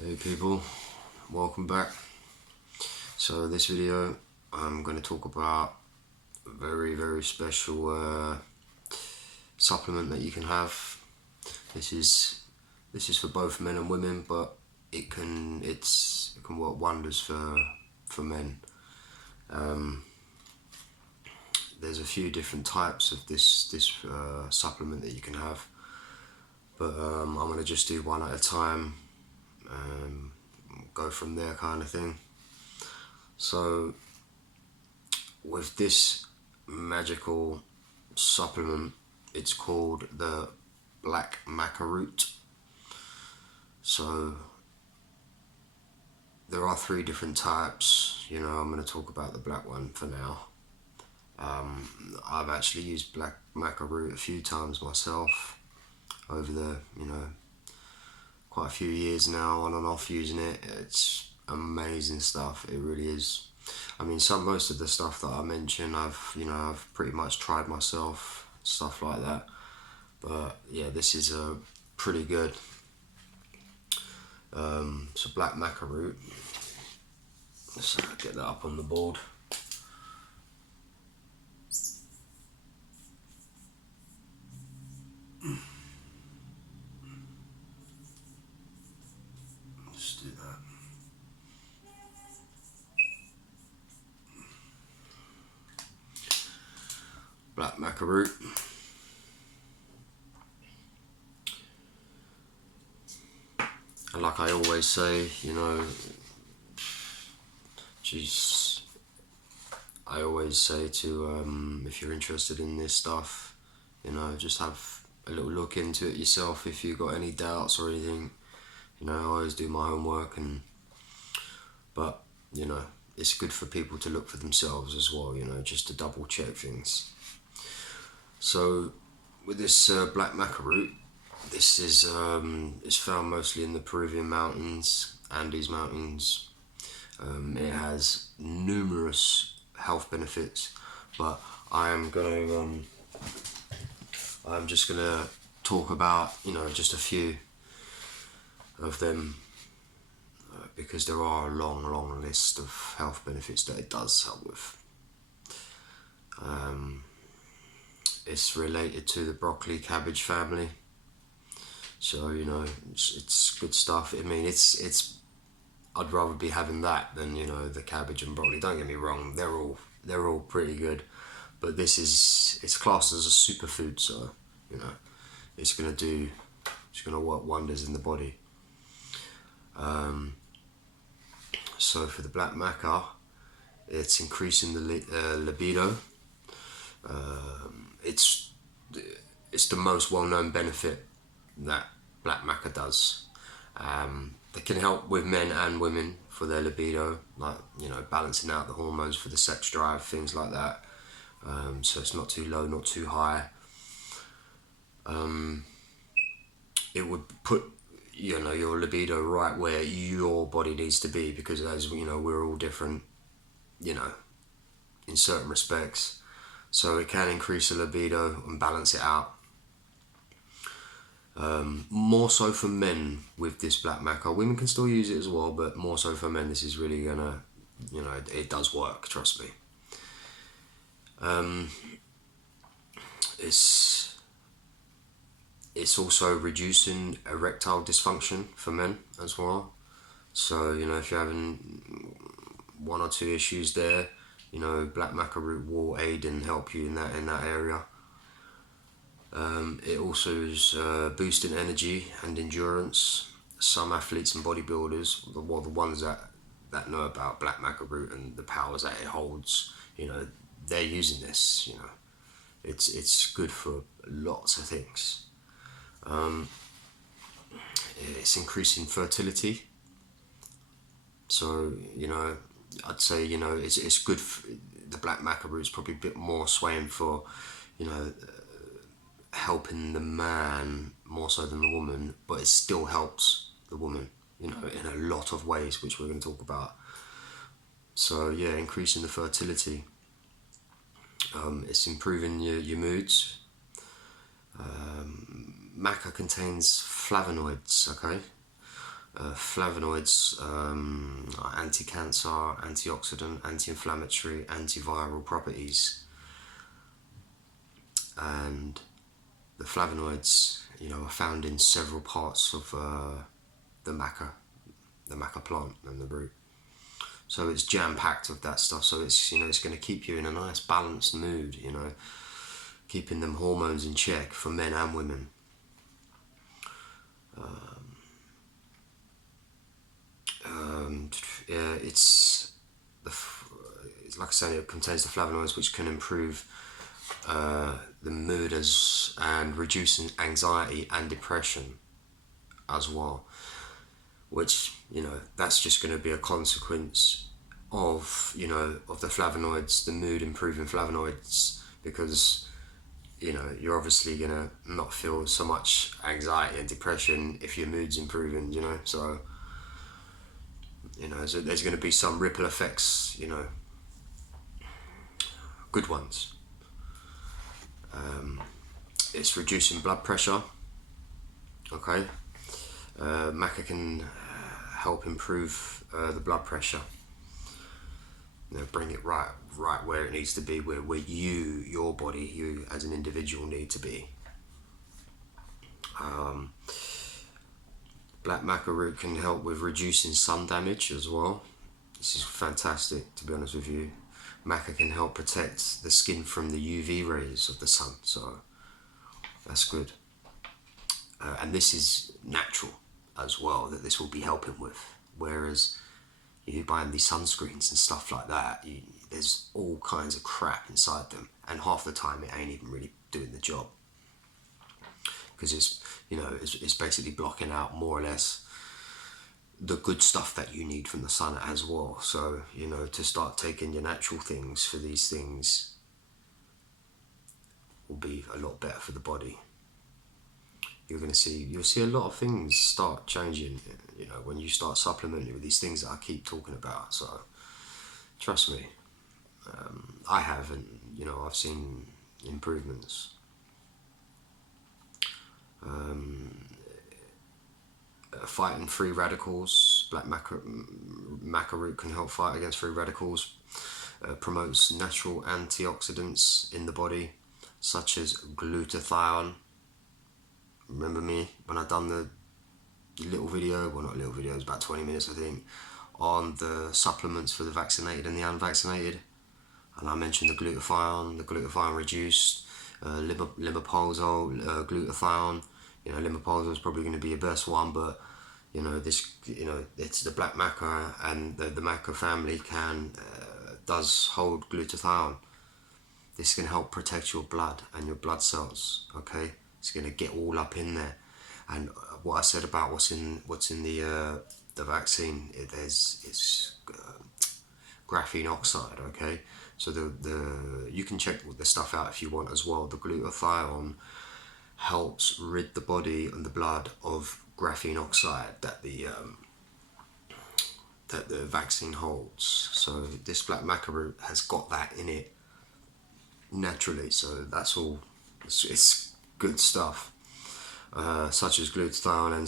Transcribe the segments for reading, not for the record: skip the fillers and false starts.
Hey people, welcome back. So this video I'm going to talk about a very special supplement that you can have. This is for both men and women, but it can work wonders for men. There's a few different types of this supplement that you can have, but I'm going to just do one at a time. Go from there, kind of thing. So with this magical supplement, it's called the black maca root. So there are 3 different types. I'm going to talk about the black one for now. I've actually used black maca root a few times myself over the quite a few years now, on and off using it. It's amazing stuff, it really is. I mean, most of the stuff that I mention I've pretty much tried myself, stuff like that, but yeah, this is pretty good. So black maca root, let's get that up on the board. Just do that. Black maca root. And like I always say, I always say to, if you're interested in this stuff, just have a little look into it yourself if you've got any doubts or anything. I always do my homework, but it's good for people to look for themselves as well, just to double check things. So with this black maca root, this is it's found mostly in the Peruvian mountains, Andes mountains. It has numerous health benefits, but I'm just gonna talk about just a few of them, because there are a long list of health benefits that it does help with. It's related to the broccoli cabbage family, so it's good stuff. I mean, I'd rather be having that than the cabbage and broccoli. Don't get me wrong, they're all pretty good, but it's classed as a superfood, so it's gonna work wonders in the body. So for the black maca, it's increasing the libido. It's the most well-known benefit that black maca does. They can help with men and women for their libido, like balancing out the hormones for the sex drive, things like that. So it's not too low, not too high. It would put your libido right where your body needs to be, because as we're all different, in certain respects. So it can increase the libido and balance it out. More so for men with this black maca. Women can still use it as well, but more so for men. This is really gonna, it does work, trust me. It's also reducing erectile dysfunction for men as well. So if you're having 1 or 2 issues there, black maca root will aid and help you in that area. It also is boosting energy and endurance. Some athletes and bodybuilders, the ones that know about black maca root and the powers that it holds, they're using this. It's good for lots of things. It's increasing fertility. So I'd say it's good. The black maca root's probably a bit more swaying for helping the man more so than the woman, but it still helps the woman in a lot of ways, which we're going to talk about. So yeah, increasing the fertility. It's improving your moods. Maca contains flavonoids, okay? Flavonoids are anti-cancer, antioxidant, anti-inflammatory, antiviral properties, and the flavonoids, are found in several parts of the maca plant and the root. So it's jam-packed with that stuff. So it's it's going to keep you in a nice balanced mood. Keeping them hormones in check for men and women. Yeah, it's like I said, it contains the flavonoids, which can improve the mood and reducing anxiety and depression as well. Which that's just going to be a consequence of of the flavonoids, the mood improving flavonoids, because you're obviously going to not feel so much anxiety and depression if your mood's improving. So so there's going to be some ripple effects, good ones. It's reducing blood pressure. Okay. Maca can help improve the blood pressure. Bring it right where it needs to be, where your body, you as an individual need to be. Black maca root can help with reducing sun damage as well. This is fantastic, to be honest with you. Maca can help protect the skin from the UV rays of the sun, so that's good. And this is natural as well, that this will be helping with. Whereas you buying these sunscreens and stuff like that, there's all kinds of crap inside them, and half the time it ain't even really doing the job, because it's basically blocking out more or less the good stuff that you need from the sun as well. So to start taking your natural things for these things will be a lot better for the body. You'll see a lot of things start changing, when you start supplementing with these things that I keep talking about. So trust me, I have, and I've seen improvements. Fighting free radicals. Black maca root can help fight against free radicals. Promotes natural antioxidants in the body, such as glutathione. Remember me when I done the little video, well, not little video, it was about 20 minutes I think, on the supplements for the vaccinated and the unvaccinated, and I mentioned the glutathione reduced, limopolsol, glutathione. Limopolsol is probably going to be your best one, but it's the black maca, and the maca family does hold glutathione. This can help protect your blood and your blood cells. Okay, it's going to get all up in there. And what I said about what's in the vaccine, it's graphene oxide. Okay, so you can check the stuff out if you want as well. The glutathione helps rid the body and the blood of graphene oxide that the vaccine holds. So this black maca root has got that in it naturally, so that's all. It's good stuff, such as glutathione and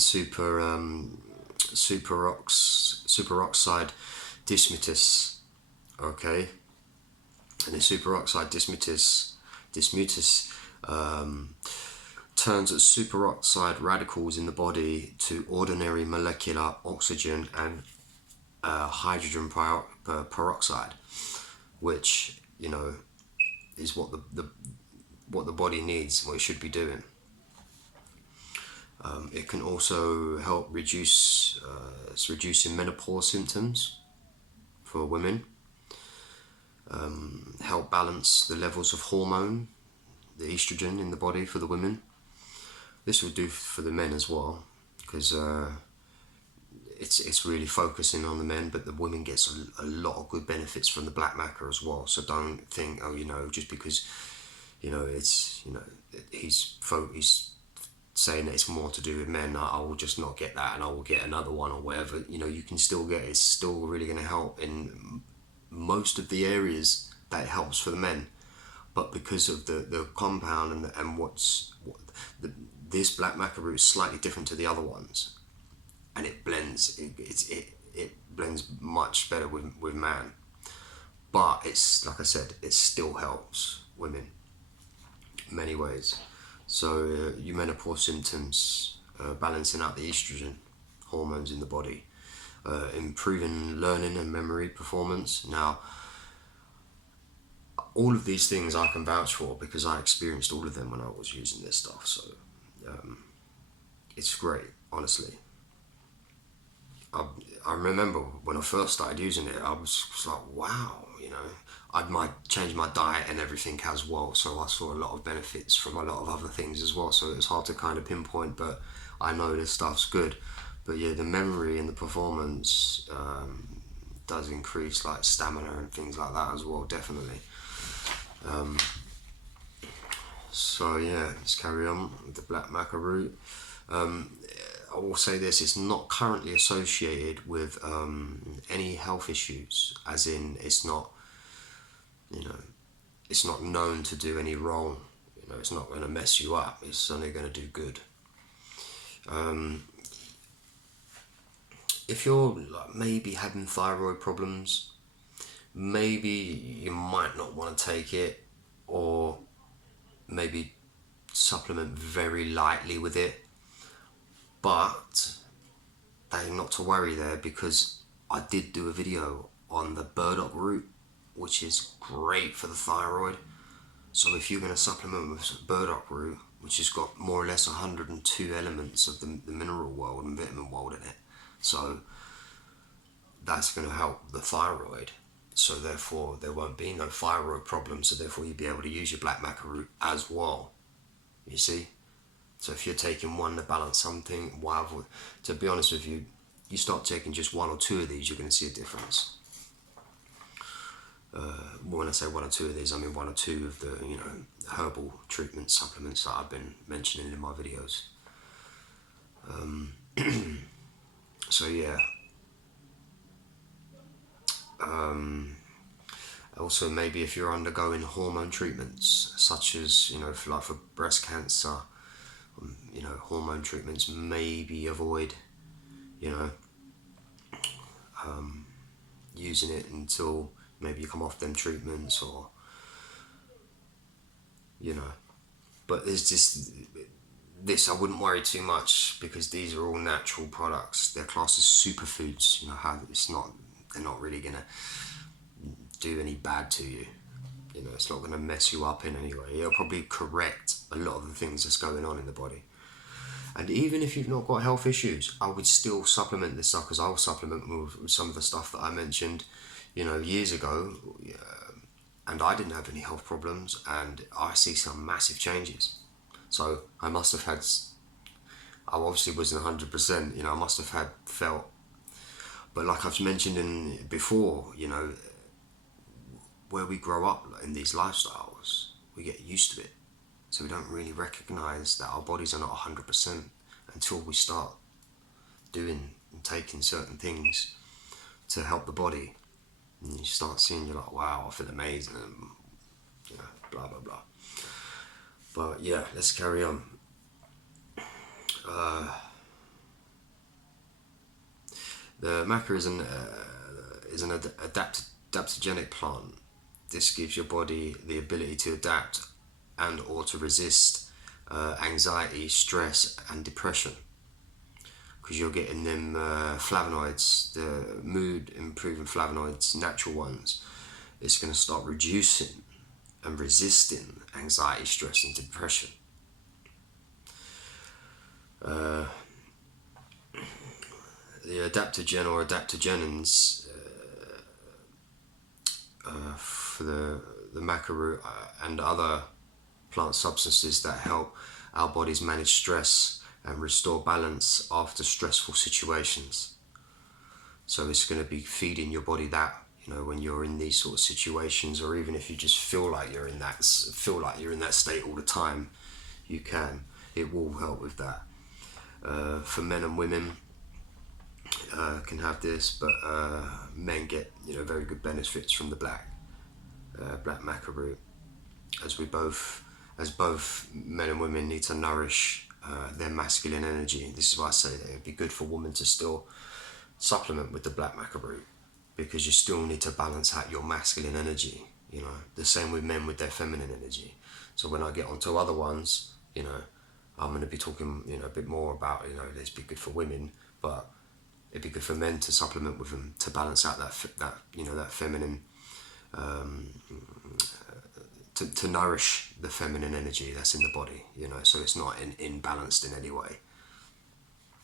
superoxide dismutase. Okay, and the superoxide dismutase turns superoxide radicals in the body to ordinary molecular oxygen and hydrogen peroxide, which is what the body needs, what it should be doing. It can also help reducing menopause symptoms for women. Help balance the levels of hormone, the estrogen in the body for the women. This will do for the men as well, because it's really focusing on the men, but the women gets a lot of good benefits from the black maca as well. So don't think, just because he's saying that it's more to do with men, I will just not get that and I will get another one or whatever. You can still get it. It's still really going to help in most of the areas that it helps for the men, but because of the compound and this black maca root is slightly different to the other ones. and it blends. It blends much better with man. But it's like I said, it still helps women in many ways. So your menopause symptoms, balancing out the estrogen hormones in the body, improving learning and memory performance. Now, all of these things I can vouch for because I experienced all of them when I was using this stuff. So it's great, honestly. I remember when I first started using it, I was like, wow, I might change my diet and everything as well. So I saw a lot of benefits from a lot of other things as well. So it's hard to kind of pinpoint, but I know this stuff's good. But yeah, the memory and the performance does increase, like stamina and things like that as well, definitely. So yeah, let's carry on with the black maca root. I will say this, it's not currently associated with any health issues, as in it's not known to do any wrong. It's not going to mess you up, it's only going to do good. If you're maybe having thyroid problems, maybe you might not want to take it, or maybe supplement very lightly with it. But not to worry there, because I did do a video on the burdock root, which is great for the thyroid. So if you're going to supplement with burdock root, which has got more or less 102 elements of the mineral world and vitamin world in it, so that's going to help the thyroid. So therefore there won't be no thyroid problems, so therefore you'll be able to use your black maca root as well, you see. So if you're taking one to balance something, to be honest with you, you start taking just one or two of these, you're going to see a difference. When I say one or two of these, I mean one or two of the herbal treatment supplements that I've been mentioning in my videos. So yeah. Also, maybe if you're undergoing hormone treatments, such as for breast cancer, hormone treatments, maybe avoid using it until maybe you come off them treatments, or but there's just this, I wouldn't worry too much, because these are all natural products. They're classed as superfoods. They're not really gonna do any bad to you. It's not gonna mess you up in any way. It'll probably correct a lot of the things that's going on in the body. And even if you've not got health issues, I would still supplement this stuff, because I'll supplement with some of the stuff that I mentioned, years ago, and I didn't have any health problems, and I see some massive changes. So I must have had, I obviously wasn't 100%, I must have felt, but like I've mentioned before, where we grow up in these lifestyles, we get used to it. So we don't really recognize that our bodies are not 100% until we start doing and taking certain things to help the body. And you start seeing, you're like, wow, I feel amazing, and blah, blah, blah. But yeah, let's carry on. The maca is an adaptogenic plant. This gives your body the ability to adapt and or to resist anxiety, stress and depression, because you're getting them flavonoids, the mood improving flavonoids, natural ones. It's going to start reducing and resisting anxiety, stress and depression. The adaptogen or adaptogenins for the maca root and other plant substances that help our bodies manage stress and restore balance after stressful situations. So it's going to be feeding your body that, when you're in these sort of situations, or even if you just feel like you're in that state all the time, it will help with that. For men and women can have this, but men get very good benefits from the black maca root, as both men and women need to nourish their masculine energy. This is why I say that it would be good for women to still supplement with the black maca root, because you still need to balance out your masculine energy, you know. The same with men with their feminine energy. So when I get onto other ones, you know, I'm going to be talking, you know, a bit more about, you know, it's be good for women, but it'd be good for men to supplement with them to balance out that you know, that feminine, to nourish the feminine energy that's in the body, you know, so it's not imbalanced in any way.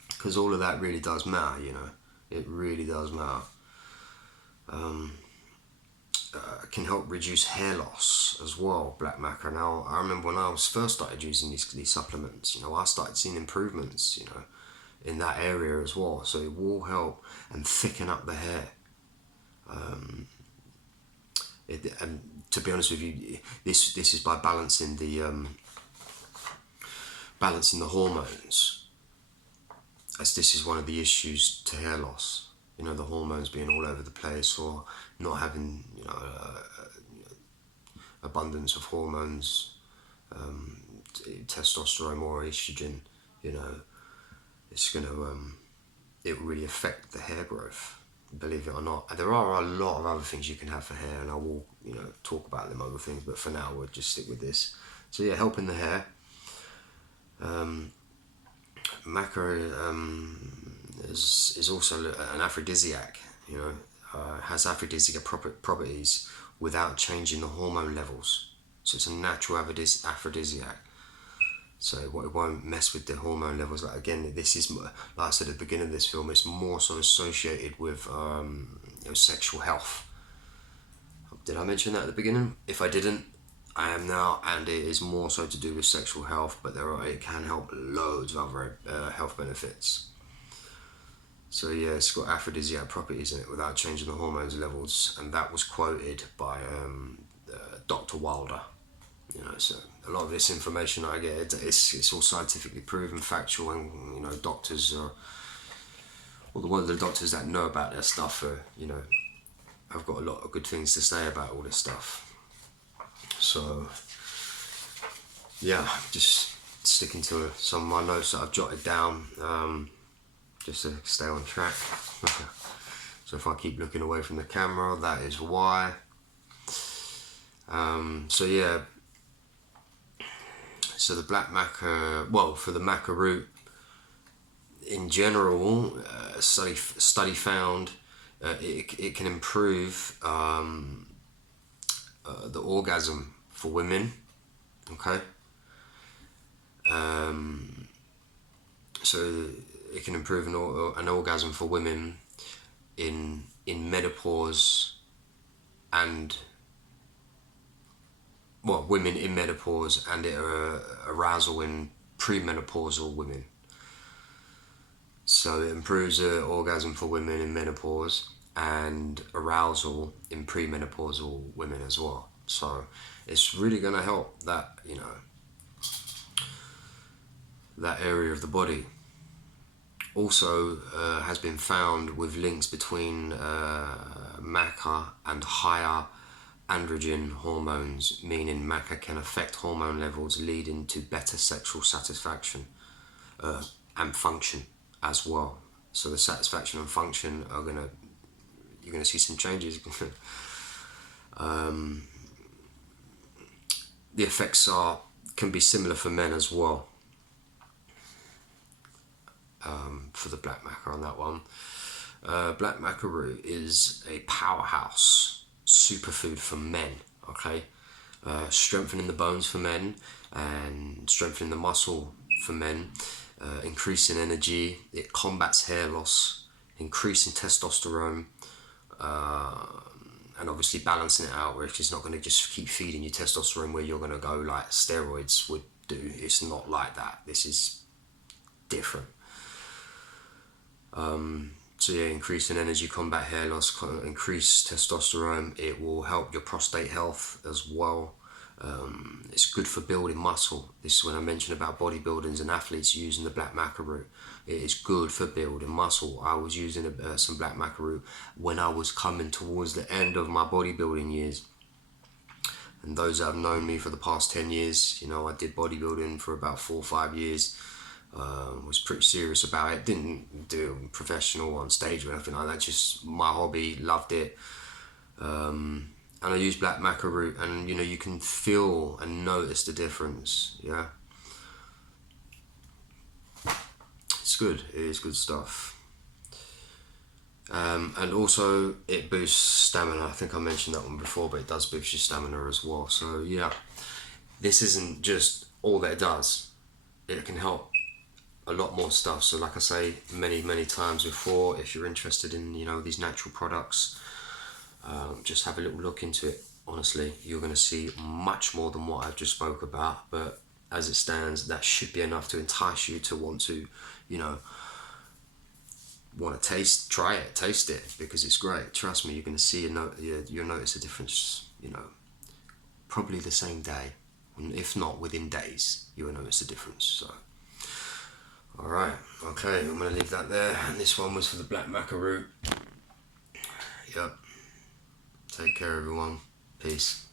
Because all of that really does matter, you know. It really does matter. Can help reduce hair loss as well, black maca. Now, I remember when I was first started using these supplements, you know, I started seeing improvements, you know, in that area as well. So it will help and thicken up the hair. And to be honest with you, this is by balancing the hormones, as this is one of the issues to hair loss. You know, the hormones being all over the place, or not having, you know, abundance of hormones, testosterone or estrogen. You know, it's gonna it will really affect the hair growth, believe it or not. There are a lot of other things you can have for hair, and I will, you know, talk about them other things, but for now we'll just stick with this. So yeah, helping the hair. Maca is also an aphrodisiac, you know, has aphrodisiac properties without changing the hormone levels. So it's a natural aphrodisiac. So it won't mess with the hormone levels. Like, again, this is, like I said at the beginning of this film, it's more so associated with you know, sexual health. Did I mention that at the beginning? If I didn't, I am now, and it is more so to do with sexual health, but it can help loads of other health benefits. So yeah, it's got aphrodisiac properties in it without changing the hormones levels, and that was quoted by Dr. Wilder. You know, so a lot of this information I get, it's all scientifically proven, factual, and, you know, doctors are, well, the doctors that know about their stuff are, you know, I've got a lot of good things to say about all this stuff. So yeah, just sticking to some of my notes that I've jotted down, just to stay on track. So if I keep looking away from the camera, that is why. So yeah, so the black maca, well, for the maca root in general, study found it can improve the orgasm for women. Okay. So it can improve an orgasm for women in menopause, and, well, women in menopause, and arousal in premenopausal women. So it improves the orgasm for women in menopause and arousal in premenopausal women as well. So it's really going to help that, you know, that area of the body. Also has been found with links between MACA and higher androgen hormones, meaning MACA can affect hormone levels, leading to better sexual satisfaction and function as well. So the satisfaction and function are you're gonna see some changes. The effects can be similar for men as well. For the black maca on that one, black maca root is a powerhouse superfood for men. Okay, strengthening the bones for men and strengthening the muscle for men, increasing energy. It combats hair loss, increasing testosterone, and obviously balancing it out, where it's not going to just keep feeding you testosterone where you're going to go like steroids would do. It's not like that. This is different. So yeah, increasing energy, combat hair loss, increase testosterone. It will help your prostate health as well. It's good for building muscle. This is when I mentioned about bodybuilders and athletes using the black maca root. It is good for building muscle. I was using some black maca root when I was coming towards the end of my bodybuilding years. And those that have known me for the past 10 years, you know, I did bodybuilding for about 4 or 5 years. Was pretty serious about it. Didn't do it professional on stage or anything like that. Just my hobby. Loved it. And I use black maca root, and you know, you can feel and notice the difference. Yeah, it's good. It is good stuff. And also it boosts stamina. I think I mentioned that one before, but it does boost your stamina as well. So yeah, this isn't just all that it does. It can help a lot more stuff. So like I say many times before, if you're interested in, you know, these natural products, just have a little look into it. Honestly, you're going to see much more than what I've just spoke about, but as it stands, that should be enough to entice you to want to, you know, want to taste it, because it's great. Trust me, you're going to see you'll notice a difference, you know, probably the same day, if not within days, you'll notice a difference. So alright, okay, I'm going to leave that there. And this one was for the black maca root. Yep. Take care, everyone. Peace.